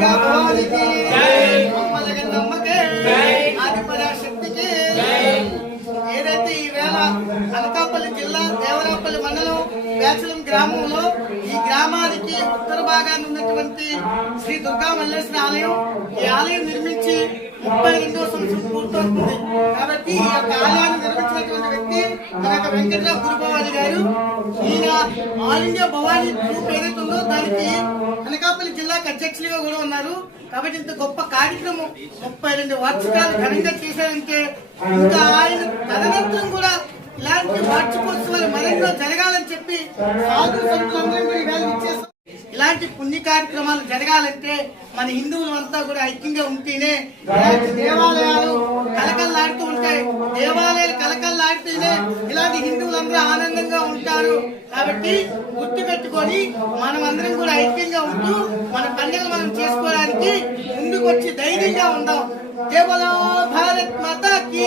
దుర్గా భవానికి అమ్మలగన్నమ్మకే ఆదిపరాశక్తికి ఏదైతే ఈ వేళ అనకాపల్లి జిల్లా దేవరాపల్లి మండలం వేచలం గ్రామంలో ఈ గ్రామానికి ఉత్తర భాగాన్ని ఉన్నటువంటి శ్రీ దుర్గా మల్లేశ్వర ఆలయం ఈ ఆలయం నిర్మించి ముప్పై రెండో సంవత్సరం పూర్తవుతుంది. కాబట్టి ఈ యొక్క ఆలయాన్ని నిర్మించినటువంటి వ్యక్తి మన యొక్క వెంకటరావు గురుభవాని గారు. ఈయన ఆల్ ఇండియా భవానీ గ్రూప్ ఏదైతే ఉందో దానికి అనకాపల్లి అధ్యక్షులుగా కూడా ఉన్నారు. కాబట్టి ఇంత గొప్ప కార్యక్రమం ముప్పై రెండు వార్షికాలు ఘనంగా చేశారంటే ఇంకా ఆయన తదనంతరం కూడా ఇలాంటి వార్షికోత్సవాలు మరెన్నో జరగాలని చెప్పి సాధు సంతులందరూ ఈవేళ ఇలాంటి పుణ్య కార్యక్రమాలు జరగాలంటే మన హిందువులు అంతా కూడా ఐక్యంగా ఉంటేనే ఇలాంటి దేవాలయాలు కలకల్లాడుతూ ఉంటాయి. దేవాలయాలు కలకల్లాడితేనే ఇలాంటి హిందువులందరూ ఆనందంగా ఉంటారు. కాబట్టి గుర్తు పెట్టుకొని మనం అందరం కూడా ఐక్యంగా ఉంటూ మన పండుగలు మనం చేసుకోవడానికి ముందుకు వచ్చి ధైర్యంగా ఉందాం. కేవలం భారత్ మాత కీ